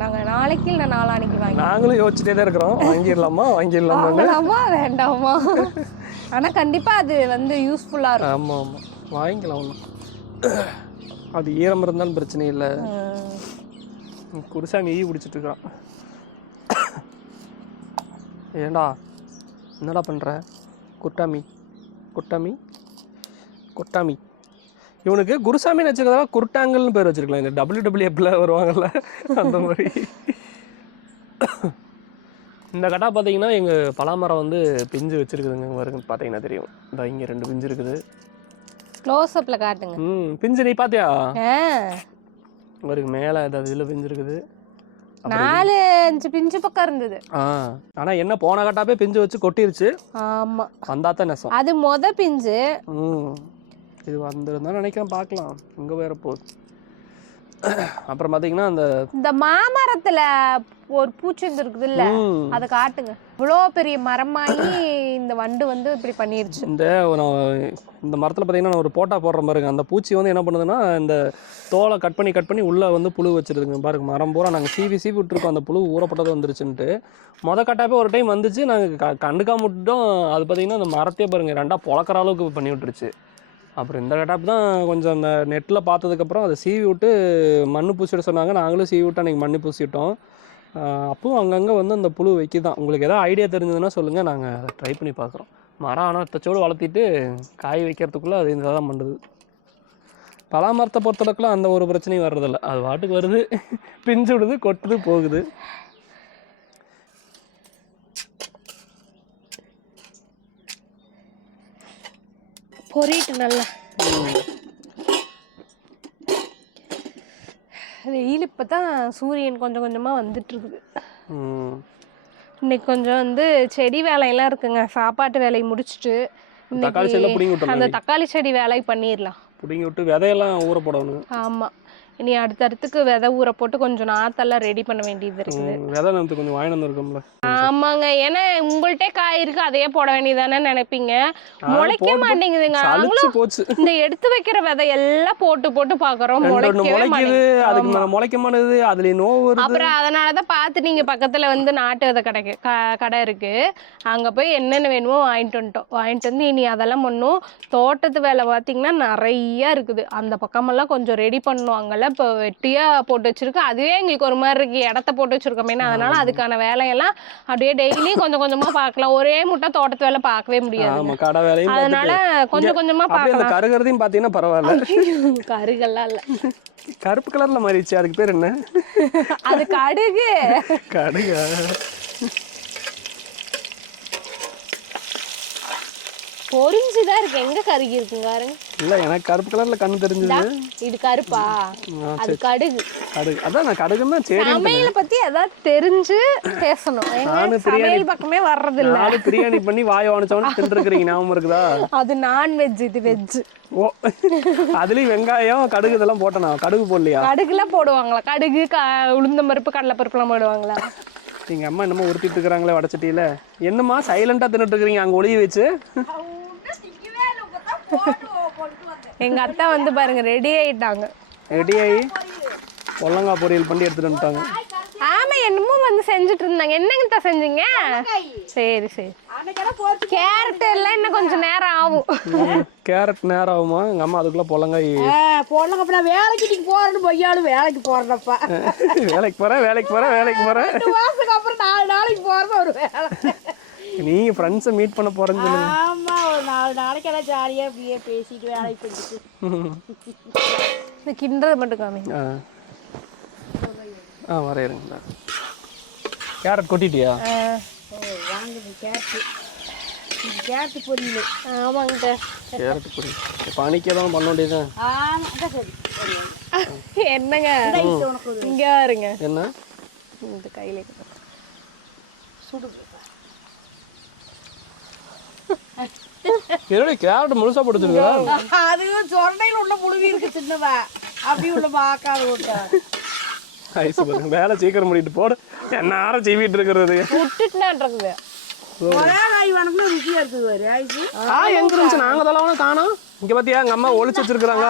நாங்கள் நாளைக்கு இல்லை நாளான்னைக்கு வாங்கி. நாங்களும் யோசிச்சுட்டே தான் இருக்கிறோம், வாங்கிடலாமா வேண்டாமா. ஆனால் கண்டிப்பாக அது வந்து யூஸ்ஃபுல்லாக இருக்கும். ஆமாம் ஆமாம், வாங்கிக்கலாம். ஒன்றும் அது ஈரம் இருந்தாலும் பிரச்சனை இல்லை. குருசாமி ஈ பிடிச்சிட்டு இருக்கான். ஏண்டா என்னடா பண்ணுற? குட்டாமி குட்டாமி குட்டாமி. இவனுக்கு குருசாமின்னு வச்சுக்கிறதா குருட்டாங்கல்னு பேர் வச்சிருக்கலாம். இந்த WWFல வருவாங்கல்ல அந்த மாதிரி. இந்த கட்டா பார்த்தீங்கன்னா எங்கள் பலாமரம் வந்து பிஞ்சு வச்சுருக்குதுங்க. வருங்க பார்த்தீங்கன்னா தெரியும். இந்த இங்கே 2 பிஞ்சு இருக்குது. க்ளோஸ்அப்பில் காட்டுங்க. பிஞ்சு நீ பார்த்தியா? வருங்க மேலே ஏதாவது இதில் பிஞ்சு இருக்குது. 4-5 பிஞ்சு பக்கம் இருந்தது. ஆனால் என்ன போன கட்டாப்பே பிஞ்சு வச்சு கொட்டிருச்சு. ஆமாம், வந்தாத்தான் நெசம். அது பிஞ்சு. இது வந்திருந்தா நினைக்கிறேன், பார்க்கலாம் இங்கே வேற போகுது. அப்புறம் பார்த்தீங்கன்னா இந்த மாமரத்தில் ஒரு பூச்செண்டு இருக்குது இல்லை, அதை காட்டுங்க. இவ்வளோ பெரிய மரமாகி இந்த வண்டு வந்து இப்படி பண்ணிருச்சு. இந்த மரத்தில் பார்த்தீங்கன்னா நான் ஒரு போட்டா போடுற பாருங்க. அந்த பூச்சி வந்து என்ன பண்ணுதுன்னா, இந்த தோலை கட் பண்ணி உள்ளே வந்து புழு வச்சிருதுங்க பாருங்க. மரம் பூரா நாங்கள் சீவி விட்டுருக்கோம், அந்த புழு ஊறப்பட்டது வந்துருச்சுன்ட்டு. கட்டாப்பே ஒரு டைம் வந்துச்சு, நாங்கள் கண்டுக்காம விட்டுட்டோம். அது பார்த்தீங்கன்னா அந்த மரத்தையே பாருங்கள் 2ஆக பொழக்கிற அளவுக்கு பண்ணி விட்டுருச்சு. அப்புறம் இந்த கட்டாப்பு தான் கொஞ்சம் அந்த நெட்டில் பார்த்ததுக்கப்புறம் அதை சீவி விட்டு மண் பூசிவிட சொன்னாங்க. நாங்களும் சீவி விட்டு அன்றைக்கி மண் பூசிவிட்டோம். அப்பவும் அங்கங்கே வந்து அந்த புழு வைக்கிதான். உங்களுக்கு எதாவது ஐடியா தெரிஞ்சதுன்னா சொல்லுங்கள், நாங்கள் அதை ட்ரை பண்ணி பார்க்குறோம். மரம் ஆனால் தச்சோடு வளர்த்திட்டு காய் வைக்கிறதுக்குள்ளே அது இந்த தான் பண்ணுறது. பலா மரத்தை பொறுத்தளவுக்குலாம் அந்த ஒரு பிரச்சனையும் வர்றதில்ல. அது வாட்டுக்கு வருது, பிஞ்சு விடுது, கொட்டுது, போகுது. பொறிட்டு நல்லா வெயில். இப்போ தான் சூரியன் கொஞ்சம் கொஞ்சமாக வந்துட்டு இருக்குது. இன்னைக்கு கொஞ்சம் வந்து செடி வேலையெல்லாம் இருக்குங்க. சாப்பாட்டு வேலையை முடிச்சுட்டு அந்த தக்காளி செடி வேலை பண்ணிடலாம். பிடிங்கி விட்டு விதையெல்லாம் ஊற போடணும். ஆமாம், இனி அடுத்தடுத்துக்கு விதை ஊற போட்டு கொஞ்சம் நாத்தெல்லாம் ரெடி பண்ண வேண்டியது இருக்குது. விதை நமக்கு கொஞ்சம் வாங்கிட்டு வந்துருக்கோம்ல. ஆமாங்க, ஏன்னா உங்கள்கிட்ட காய் இருக்கு, அதையே போட வேண்டியதானே நினைப்பீங்க. முளைக்க மாட்டேங்குதுங்க. இந்த எடுத்து வைக்கிற விதை எல்லாம் போட்டு போட்டு பாக்குறோம், முளைக்கவே மாட்டேங்குது. முளைக்க மாட்டேங்குது, அதுல நோவு. அப்புறம் அதனாலதான் பார்த்து நீங்க பக்கத்துல வந்து நாட்டு விதை கடை இருக்கு, அங்க போய் என்னென்ன வேணுமோ வாங்கிட்டு வந்து இனி அதெல்லாம் பண்ணும். தோட்டத்து வேலை பார்த்தீங்கன்னா நிறைய இருக்குது. அந்த பக்கமெல்லாம் கொஞ்சம் ரெடி பண்ணுவாங்கல்ல. இப்போ வெட்டியா போட்டு வச்சிருக்கு, அதுவே எங்களுக்கு ஒரு மாதிரி இருக்கு. இடத்த போட்டு வச்சிருக்கோமே, அதனால அதுக்கான வேலையெல்லாம் அப்படியே டெய்லி கொஞ்சம் கொஞ்சமா பார்க்கலாம். ஒரே முட்டை தோட்டத்து வேலை பார்க்கவே முடியாது. அதனால கொஞ்சம் கொஞ்சமா பார்க்கலாம். கருகிறதையும் பார்த்தீங்கன்னா பரவாயில்ல. கருகெல்லாம் இல்ல, கருப்பு கலர்ல மாறிடுச்சு. அதுக்கு பேர் என்ன? அது கடுகு. கடுகா? பொரிஞ்சுதான் இருக்கு, எங்க கருகி இருக்குங்க பாருங்க. இல்ல எனக்கு கருப்பு கலர்ல கண்ணு தெரிஞ்சது. இது கருப்பா? அது கடுகு. கடுகு அதான் நான் கடுகுன்னா சரி. சமையலை பத்தி ஏதாவது தெரிஞ்சு பேசணும். சமையல் பக்கமே வர்றது இல்ல. நானும் பிரியாணி பண்ணி வாய் வாணிச்சவனு தின்றுக்கிறீங்க, ஞாபகம் இருக்குதா? அது நான்வெஜ், இது வெஜ். ஓ, அதுலயும் வெங்காயம் கடுகு இதெல்லாம் போட்டனா? கடுகு போடலையா? கடுகுலாம் போடுவாங்களா? கடுகு உளுந்தம் பருப்பு கடலை பருப்பு எல்லாம் போடுவாங்களா? எங்க அம்மா என்னமோ உருட்டிட்டு இருக்கிறாங்களே வடச்சட்டியில. என்னம்மா சைலண்டா தின்னுட்டு இருக்கிறீங்க அங்க ஒளிய வச்சு? எங்க அத்தா வந்து பாருங்க ரெடி ஆயிட்டாங்க. ரெடி ஆகி பொல்லங்காய் பொரியல் பண்ணி எடுத்துட்டு வந்துட்டாங்க. ஆமா, என்னமோ வந்து செஞ்சுட்டு இருந்தாங்க. என்னங்க செஞ்சீங்க? சரி சரி. கேரட் எல்லாம் இன்னும் கொஞ்சம் நேரம் ஆகும். கேரட் நேரம் ஆகுமா? எங்க அம்மா அதுக்குள்ள பொல்லங்காய் பொண்ணங்க வேலைக்கு நீங்க போறேன்னு பொய்யாலும் வேலைக்கு போறதப்பா. வேலைக்கு போறேன் 2 மாசத்துக்கு அப்புறம் 4 நாளைக்கு போறது ஒரு வேலை. நீங்க ஃப்ரெண்ட்ஸை மீட் பண்ண போறேன்னு சொல்லுங்க. ஆமா, ஒரு 4 நாளைக்கு எல்லாம் ஜாலியா அப்படியே பேசிட்டு வேலைக்கு போயிட்டு. இந்த கிண்டதை மட்டும் காமிங்க. வரையிருங்க. கேரட் கொட்டிட்டியா? வாங்குது கேரட் பொரியல். ஆமாங்க. கேரட் பொரியல் பணிக்கே தான் பண்ண வேண்டியதுதான். என்னங்க இங்க பாருங்க. என்ன இந்த கையில சுடு. கேரட் முழுசா போட்டுருக்கா? அது சொரணையில உள்ள புழுவி இருக்கு சின்னதா, அப்படி உள்ள பாக்காத விட்டா. ஐஸ் பாருங்க, வேலை சீக்கிரம் முடிட்டு போடு. என்ன ஆரம் செய்விட்டு இருக்கிறது? விட்டுட்டுனான்றது ஒரே காய் வணக்கம் ருசியா இருக்குது ஐஸ். எங்க இருந்துச்சு? நாங்க தொலைவன காணோம். இங்க பாத்தியா எங்க அம்மா ஒளிச்சு வச்சிருக்காங்க.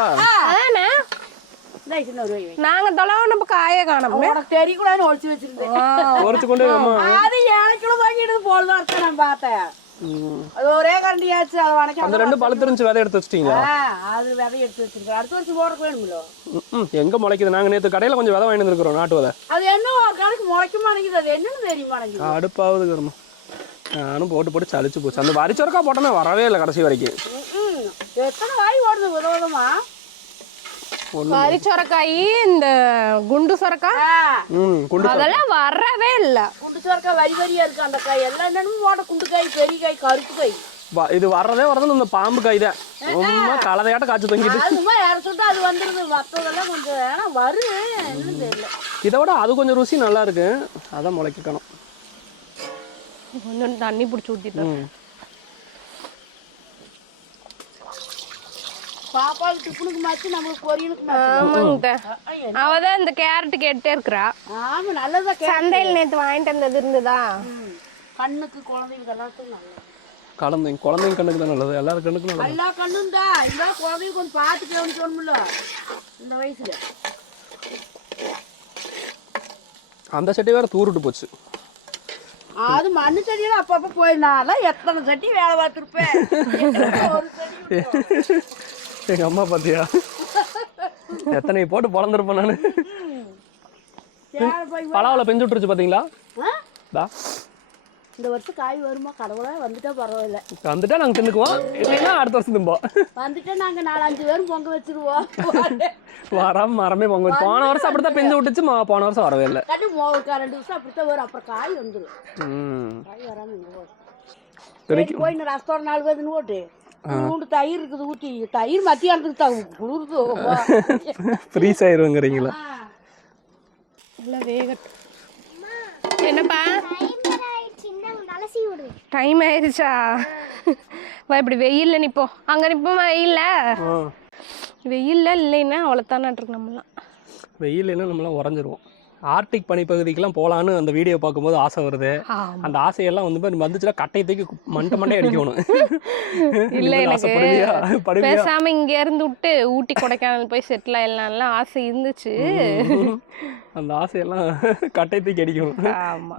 நாங்க தொலைவன காய காணோம். உனக்கு தெரியக்கூடாதுன்னு ஒளிச்சு வச்சிருந்தேன். ஒளிச்சு கொண்டு அம்மா அது எனக்கு வாங்கிட்டு போலதான் இருக்கேன். நான் பார்த்தேன் அது ஒரே கரண்டியாச்சு. அதை வணக்கம் அந்த 2 பழுத்து இருந்துச்சு. விதை எடுத்து வச்சிட்டீங்களா? அது விதை எடுத்து வச்சிருக்கேன். அடுத்த வருஷம் போடுறதுக்கு வேணுங்களோ? எங்க முளைக்குது? நாங்க நேத்து கடையில கொஞ்சம் விதை வாங்கிட்டு வந்துருக்கிறோம், நாட்டு விதை. அது என்ன கணக்கு முளைக்க மாட்டேங்குது. அது என்னன்னு தெரிய மாட்டேங்குது. அடுப்பாவது கருமா. நானும் போட்டு சளிச்சு போச்சு. அந்த வரிச்சொரக்கா போட்டோமே வரவே இல்லை கடைசி வரைக்கும். எத்தனை காய் ஓடுது விதவிதமா? கறி சொரக்காய், இந்த குண்டு சொரக்காய் அதெல்லாம் வரவே இல்ல. குண்டு சொரக்காய் வரி வரியா இருக்கு. அந்த காய் எல்லாம் என்னன்னு போட குண்டு காய், பெரிய காய், கருப்பு காய். இது வரதே இந்த பாம்பு காய் தான். ரொம்ப கலதையாட்ட காய்ச்சி தொங்கிட்டு சும்மா யார சொல்லிட்டு அது வந்துருது. மற்றதெல்லாம் கொஞ்சம் ஏன்னா வருது என்னன்னு தெரியல. இதை விட அது கொஞ்சம் ருசி நல்லா இருக்கு. அதான் முளைக்கணும். கொஞ்சம் தண்ணி பிடிச்சி ஊத்திட்டோம். பாப்பாவுக்கு டிஃபனுக்கு மாச்சு, நமக்கு பொரியலுக்கு ஆமாங்க. அவதான் இந்த கேரட் கேட்டே இருக்கிறா. ஆமா, நல்லதா. சந்தையில் நேத்து வாங்கிட்டு வந்தது இருந்ததா? கண்ணுக்கு குழந்தைங்க எல்லாத்துக்கும் நல்லது. குழந்தைங்க கண்ணுக்கு தான் நல்லது. எல்லாரும் கண்ணுக்கும் நல்லது. எல்லா கண்ணும் தான். இந்த குழந்தைங்க கொஞ்சம் பார்த்து கவனிச்சோம்ல இந்த வயசுல. அந்த சட்டி வேற தூருட்டு போச்சு. அது மண்ணு செடியில அப்பப்ப போயிருந்தாலும் எத்தனை சட்டி வேலை பார்த்துருப்பேன். எங்க அம்மா பாத்தியா எத்தனை போட்டு பொழந்திருப்பேன் நானு. பலாவில பெஞ்சு விட்டுருச்சு பாத்தீங்களா? இந்த வருஷம் காய் வருமா? கடவுளா வந்துட்டா பரவாயில்ல. வந்துட்டா நாங்க தின்னுக்குவோம், இல்லைன்னா அடுத்த வருஷம் திம்போம். வந்துட்டா நாங்க 4-5 பேரும் பொங்க வச்சிருவோம். வராம மரமே பொங்க வச்சு. போன வருஷம் அப்படித்தான் பெஞ்சு விட்டுச்சு. போன வருஷம் வரவே இல்லை. 2 வருஷம் அப்படித்தான் வரும். அப்புறம் காய் வந்துடும். காய் வராம போய் ரசத்தோட 4 பேருன்னு போட்டு மூணு தயிர் இருக்குது ஊற்றி. தயிர் மத்தியானத்துக்கு குளிர்ந்து ஃப்ரீஸ் ஆயிருங்கிறீங்களா? இல்லை வேகட்டும். என்னப்பா டைம் ஆயிடுச்சா? இப்படி வெயில்ல நிப்போ. அங்க நிப்போமா? வெயில்ல இல்லைன்னா அவ்வளோத்தானே இருக்கு. நம்மளாம் வெயில்னா நம்மளாம் உறைஞ்சிருவோம். ஆர்டிக் பனிப்பகுதிக்கெல்லாம் போகலான்னு அந்த வீடியோ பார்க்கும்போது ஆசை வருது. அந்த ஆசையெல்லாம் வந்துச்சுன்னா கட்டையை தூக்கி மண்டை அடிக்கணும். இல்லை, எனக்கு பேசாம இங்க இருந்து விட்டு ஊட்டி கொடைக்கானல் போய் செட்டில் ஆயிடலாம்லாம் ஆசை இருந்துச்சு. அந்த ஆசையெல்லாம் கட்டையை தூக்கி அடிக்கணும்.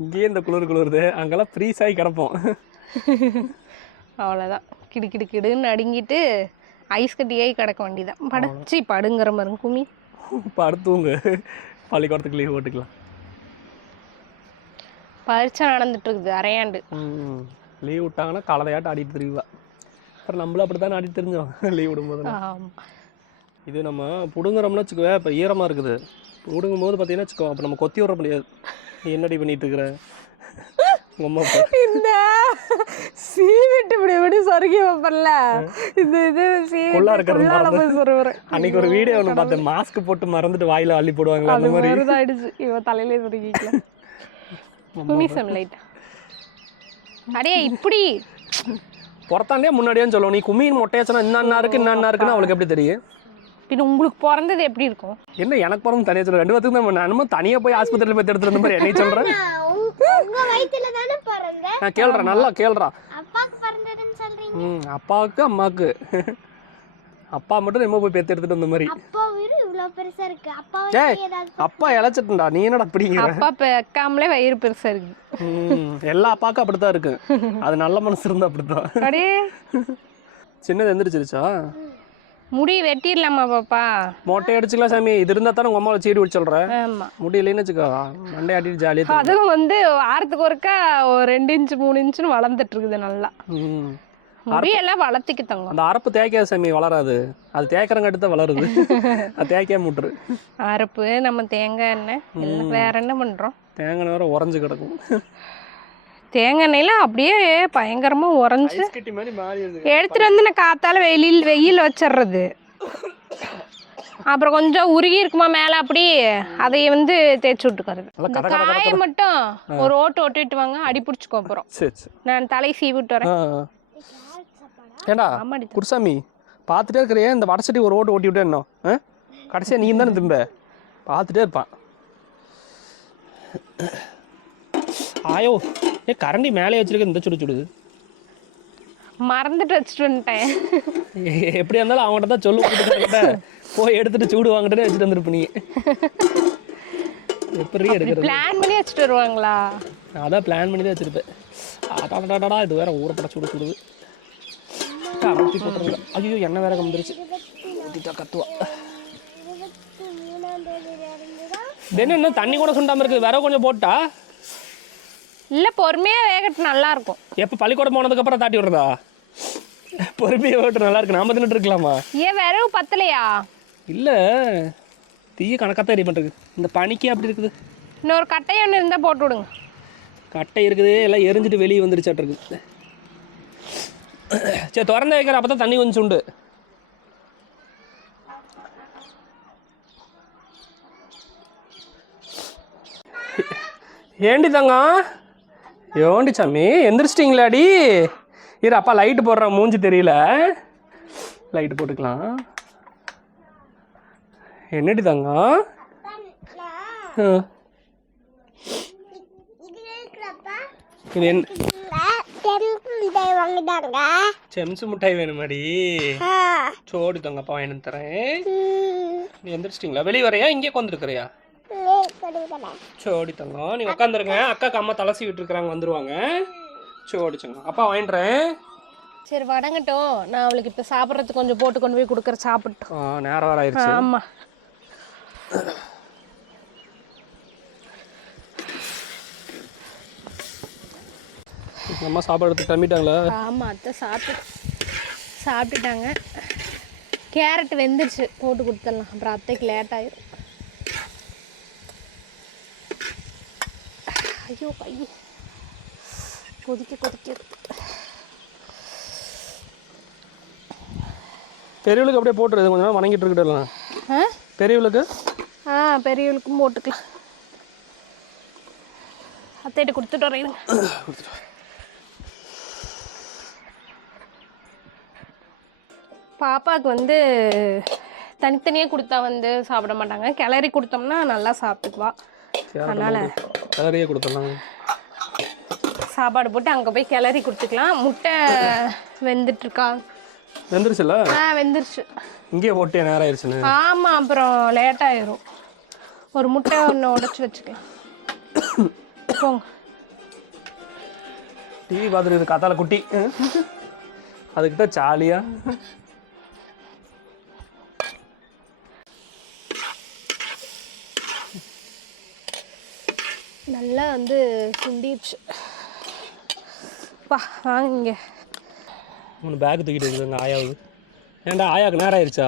இங்கேயே இந்த குளிருது, அங்கெல்லாம் ஃப்ரீஸ் ஆகி கிடப்போம். அவ்வளோதான், கிடுன்னு அடங்கிட்டு ஐஸ் கட்டியாகி கிடக்க வேண்டியதான். படுங்கிற மாதிரி குமி படுத்துவங்க. பள்ளிக்கூடத்துக்கு லீவ் போட்டுக்கலாம். பரீட்சை நடந்துட்டு இருக்குது, அரையாண்டு. லீவ் விட்டாங்கன்னா கலதையாட்ட ஆடிட்டு தெரியுவா. அப்புறம் நம்மளும் அப்படித்தான் ஆடிட்டு தெரிஞ்சோம் லீவ் விடும்போது. இது நம்ம பிடுங்குறோம்னு வச்சுக்கோ. இப்போ ஈரமாக இருக்குது, பிடுங்கும் போது பார்த்தீங்கன்னா வச்சுக்கோ, அப்போ நம்ம கொத்தி விட முடியாது. என்னடி பண்ணிட்டு இருக்கிற உங்க அம்மா இந்த சீவிட்டு இப்படி எப்படி சொருகி வைப்பல இந்த இது கொள்ளா இருக்கிறது சீவிட்டு போய் சொருகுறேன். அன்னைக்கு ஒரு வீடியோ ஒன்று பார்த்தேன், மாஸ்க் போட்டு மறந்துட்டு வாயில அள்ளி போடுவாங்களா அந்த மாதிரி. மருதாயிடுச்சு இவ தலையிலே சொருகிக்கலாம். குமிசம் லைட்டா அடே இப்படி புறத்தாண்டே முன்னாடியே சொல்லணும். நீ குமீன் மொட்டையாச்சுன்னா இன்னும் இருக்குன்னு அவளுக்கு எப்படி தெரியும்? பின்ன உங்களுக்கு பிறந்தது எப்படி இருக்கும்? என்ன எனக்கு பிறந்து தனியாக சொல்ல, 2 பேத்துக்கு தான் நானும் தனியாக போய் ஆஸ்பத்திரியில் போய் எடுத்துட்டு வந்த மாதிரி என்னை சொல்கிறேன். உங்க வயித்துல தானே பிறந்த? நான் கேள்றேன், நல்லா கேள்றா. அப்பாக்கு பிறந்ததுன்னு சொல்றீங்க. அப்பாவுக்கு அம்மாவுக்கு அப்பா மட்டும் நம்ம போய் பெற்று எடுத்துட்டு வந்த மாதிரி. அப்பா வீடு இவ்வளவு பெருசா இருக்கு. அப்பா ஏய் அப்பா இழைச்சிட்டுண்டா, நீ என்னடா அப்படிங்கிற? அப்பா பெக்காமலே வயிறு பெருசா இருக்கு. எல்லா அப்பாவுக்கும் அப்படித்தான் இருக்கு. அது நல்ல மனசு இருந்தா அப்படித்தான். அடே சின்னது எந்திரிச்சிருச்சா? முடி வெட்டிடலாமா பாப்பா? மொட்டை அடிச்சுக்கலாம் சாமி. இது இருந்தா தானே உங்க அம்மாவை சீடி விட்டு சொல்றேன். ஆமா முடியலன்னு வச்சுக்கோ, மண்டை ஆட்டிட்டு ஜாலியா. அதுவும் வந்து வாரத்துக்கு ஒருக்கா ஒரு 2 இன்ச்சு 3 இன்ச்சுன்னு வளர்ந்துட்டு இருக்குது நல்லா. முடியெல்லாம் வளர்த்திக்கு தங்கம். அந்த அரப்பு தேய்க்காத சாமி, வளராது. அது தேய்க்கிறங்காட்டி தான் வளருது. அது தேய்க்காம விட்டுரு. அரப்பு நம்ம தேங்காய் எண்ணெய் எல்லாம் வேற என்ன பண்றோம்? தேங்காய் எண்ணெய் வேற உறைஞ்சு கிடக்கும். தேங்காய் எண்ணெயில அப்படியே பயங்கரமா உறைஞ்சு கட்டி மாதிரி மாறிடுது. எடுத்துட்டு வந்து நான் காத்தால வெயில் வச்சிடுறது. அப்புறம் கொஞ்சம் உருகி இருக்குமா மேல, அப்படி அதை வந்து தேய்ச்சி விட்டுக்கிறது. இந்த காயை மட்டும் ஒரு ஓட்டிட்டு வாங்க, அடி பிடிச்சிக்கோ. அப்புறம் நான் தலை சீவி விட்டு வரேன். ஏண்டா குருசாமி பார்த்துட்டே இருக்கிறியே, இந்த வடசட்டி ஒரு ஓட்டு ஓட்டி விட்டே என்ன கடைசியாக நீ தானே திரும்ப பார்த்துட்டே இருப்பான். ஆயோ ஏ கரண்டி மேலே வச்சிருக்க, இந்த சுடு சுடுது. மறந்துட்டு வச்சுட்டு வந்துட்டேன். எப்படியா இருந்தாலும் அவங்ககிட்ட தான் சொல்லுவாங்க, போய் எடுத்துட்டு சூடு வாங்கிட்டு வச்சுட்டு வந்துருப்ப. நீ எப்படி எடுக்கிறது? பிளான் பண்ணி வச்சுட்டு வருவாங்களா? அதான் பிளான் பண்ணி தான் வச்சிருப்பேன். அடாடா இது வேற ஊறப்பட சுடு சுடுது. அரைச்சி போட்டுருங்க. ஐயோ எண்ணெய் வேற கம்பிருச்சு. கத்துவா என்ன தண்ணி கூட சுண்டாம இருக்குது. வேற கொஞ்சம் போட்டா இல்ல பொறுமையா வேகட்டு நல்லா இருக்கும். எப்ப பள்ளிக்கூடம் போனதுக்கு அப்புறம் தாட்டி விடுறதா? பொறுமையா வேகட்டு நல்லா இருக்கு. நாம தின்னுட்டு இருக்கலாமா? ஏன் விறகு பத்தலையா? இல்ல தீய கணக்காத்தான் ரெடி பண்றது. இந்த பனிக்கு அப்படி இருக்குது. இன்னொரு கட்டை ஒன்று இருந்தா போட்டு விடுங்க. கட்டை இருக்குது, எல்லாம் எரிஞ்சிட்டு வெளியே வந்துருச்சாட்டு இருக்குது. சரி திறந்து வைக்கிற, அப்பதான் தண்ணி கொஞ்சம் உண்டு. ஏண்டி தங்கம்? ஏண்டி சாமி எந்திரிச்சிட்டிங்களாடி? இரு அப்பா லைட்டு போடுறான், மூஞ்சி தெரியல. லைட்டு போட்டுக்கலாம். என்னடி தங்கம்? இது என்ன? செம்சு மிட்டாய் வேணுமாடி? சோடி தங்கப்பா வாங்கிட்டு தரேன். நீ எந்திரிச்சிட்டிங்களா? வெளியே வரையா இங்கே உட்காந்துருக்கிறியா? சோடி தங்கம் நீ உட்காந்துருங்க. அக்காக்கு அம்மா தலசி விட்டுருக்குறாங்க, வந்துருவாங்க. சோடிச்சுங்க அப்பா வாங்கிட்டுறேன். சரி வடங்கட்டும், நான் அவளுக்கு இப்போ சாப்பிட்றதுக்கு கொஞ்சம் போட்டு கொண்டு போய் கொடுக்குற சாப்பிட்டோம். நேரம் வர ஆயிடுச்சு. ஆமாம் அம்மா சாப்பாடு எடுத்து கிளம்பிட்டாங்களா? ஆமாம் அத்தை சாப்பிட்டுட்டாங்க. கேரட் வெந்துருச்சு, போட்டு கொடுத்துடலாம். அப்புறம் அத்தைக்கு லேட் ஆயிடும். ஐயோ ஐயோ கொதிக்க. பெரியவளுக்கு அப்படியே போட்டுருது, கொஞ்சம் நேரம் வணங்கிட்டு இருக்கட்டும். பெரியவளுக்கு பெரியவளுக்கும் போட்டுக்கலாம். அத்தைகிட்ட கொடுத்துட்டு வரேன். பாப்பாவுக்கு வந்து தனித்தனியாக கொடுத்தா வந்து சாப்பிட மாட்டாங்க. கிளறி கொடுத்தோம்னா நல்லா சாப்பிட்டுக்குவா. அதனால கிளறியே கொடுத்துடலாம். சாப்பாடு போட்டு அங்கே போய் கிளறி கொடுத்துக்கலாம். முட்டை வெந்துட்டுருக்கா? வெந்துருச்சுல்ல? வெந்துருச்சு. இங்கே போட்டு நேரம் ஆயிடுச்சுன்னு. ஆமாம் அப்புறம் லேட் ஆயிரும். ஒரு முட்டை ஒன்று உடச்சி வச்சுக்கலாம். போங்க. டிவி பார்த்துருக்கு காத்தால குட்டி, அதுக்கிட்ட ஜாலியா. நல்லா வந்து சுண்டிடுச்சு. பா வாங்க இங்கே. 3 பேக் தூக்கிட்டு இருக்குதுங்க ஆயாவுது. ஏன்டா ஆயாவுக்கு நேரம் ஆயிடுச்சா?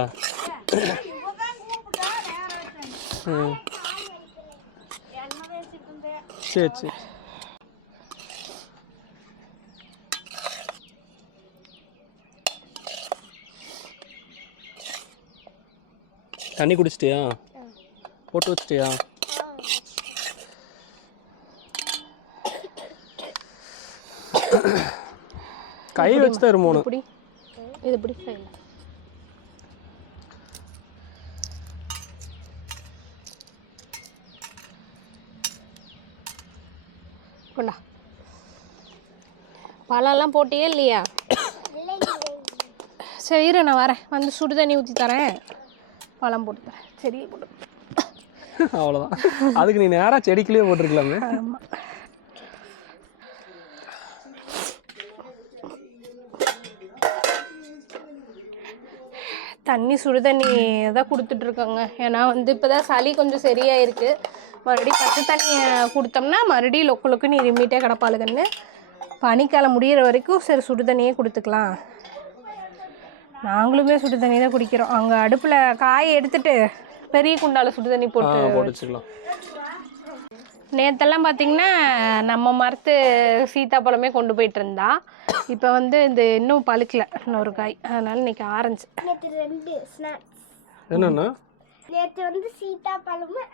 சரி தண்ணி குடிச்சிட்டியா? போட்டு வச்சிட்டியா? கை வச்சு தான் இருமோணும். இப்படி இது இப்படி சைடில் கொண்டா. பழம்லாம் போட்டியே இல்லையா? சரி இரு, நான் வரேன். வந்து சுடு தண்ணி ஊற்றி தரேன், பழம் போட்டு தரேன். சரி போட்டு. அவ்வளோதான். அதுக்கு நீ நேராக செடிக்குள்ளேயே போட்டிருக்கலாமே. ஆமாம். தண்ணி சுடு தண்ணி தான் கொடுத்துட்ருக்கோங்க. ஏன்னா வந்து இப்போ தான் சளி கொஞ்சம் சரியாயிருக்கு. மறுபடியும் பச்சை தண்ணியை கொடுத்தோம்னா மறுபடியும் லொக்கு லொக்குன்னு இருமிட்டே கிடப்பாளுங்கன்னு பனிக்காலம் முடிகிற வரைக்கும் சரி சுடு தண்ணியே கொடுத்துக்கலாம். நாங்களுமே சுடு தண்ணி தான் குடிக்கிறோம். அவங்க அடுப்பில் காயை எடுத்துட்டு பெரிய குண்டால சுடு தண்ணி போட்டு வச்சுக்கலாம். நேற்றெல்லாம் பார்த்தீங்கன்னா நம்ம மரத்து சீத்தாப்பழமே கொண்டு போயிட்டு இருந்தா. இப்போ வந்து இந்த இன்னும் பழுக்கல இன்னொரு காய், அதனால இன்னைக்கு ஆரஞ்சு. நேற்று 2 ஸ்நாக்ஸ். என்னன்னா நேற்று வந்து சீத்தாப்பழமும்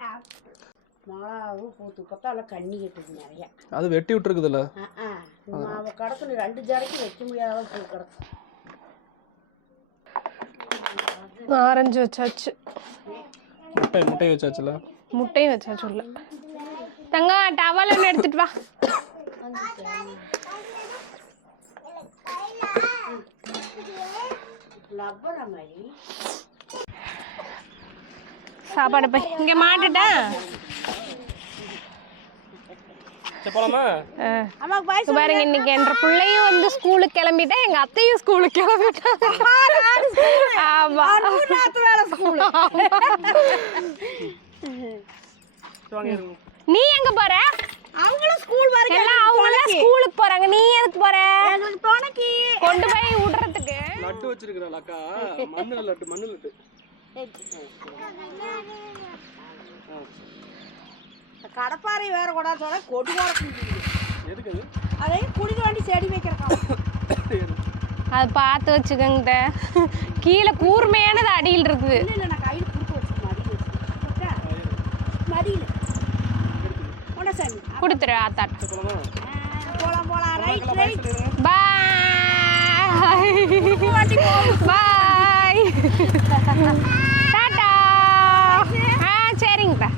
மாவு பூத்து பார்த்தா கண்ணி கட்டுது நிறைய. அது வெட்டி விட்டுருக்குதுல்ல. மாவு கடக்குன்னு 2 ஜாரைக்கு வைக்க முடியாத பூ கிடக்கு. ஆரஞ்சு வச்சாச்சு, முட்டை வச்சாச்சுல, முட்டையும் வச்சாச்சு உள்ள. தங்க டவல் ஒன்று எடுத்துட்டு வா. சாப்பாடு போய் இங்க மாட்டுட்டேன். பாருங்க, இன்னைக்கு என்ற பிள்ளையும் வந்து ஸ்கூலுக்கு கிளம்பிட்டேன், எங்க அத்தையும் ஸ்கூலுக்கு கிளம்பிட்டாங்க. நீ எங்க போற? அவங்களும் ஸ்கூல் வரைக்கும் எல்லாம் அவங்களாம் ஸ்கூலுக்கு போறாங்க. நீ எதுக்கு போற? கொண்டு போய் விடுறதுக்கு. லட்டு வச்சிருக்கறல அக்கா, மண்ணுல லட்டு. கடப்பாறை வேற கூட சொல்ல கொடி வர எதுக்கு அது? அதே குடிக்க வேண்டி செடி வைக்கிறக்காக. அது பார்த்து வச்சுக்கோங்க. கீழே கூர்மையானது அடியில் இருக்குது. இல்லை நான் கையில் கொடுத்து வச்சுக்கேன். மடியில் ஒன்றா சாமி கொடுத்துரு ஆத்தாட்டு. போலாம் ரைட். பாய் பாய். டாடா. சரிங்கப்பா.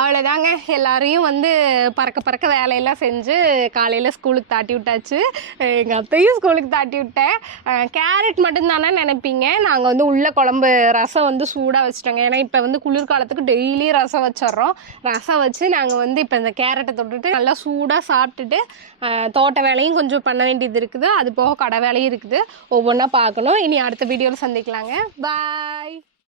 அவ்வளோதாங்க, எல்லாரையும் வந்து பறக்க வேலையெல்லாம் செஞ்சு காலையில் ஸ்கூலுக்கு தாட்டி விட்டாச்சு. எங்கள் அத்தையும் ஸ்கூலுக்கு தாட்டி விட்டேன். கேரட் மட்டும்தானே நினைப்பீங்க, நாங்கள் வந்து உள்ள குழம்பு ரசம் வந்து சூடாக வச்சுட்டோங்க. ஏன்னா இப்போ வந்து குளிர்காலத்துக்கு டெய்லி ரசம் வச்சிட்றோம். ரசம் வச்சு நாங்கள் வந்து இப்போ இந்த கேரட்டை தொட்டுட்டு நல்லா சூடாக சாப்பிட்டுட்டு தோட்ட வேலையும் கொஞ்சம் பண்ண வேண்டியது இருக்குது. அது போக கடை வேலையும் இருக்குது. ஒவ்வொன்றா பார்க்கணும். இனி அடுத்த வீடியோவில் சந்திக்கலாங்க. பாய்.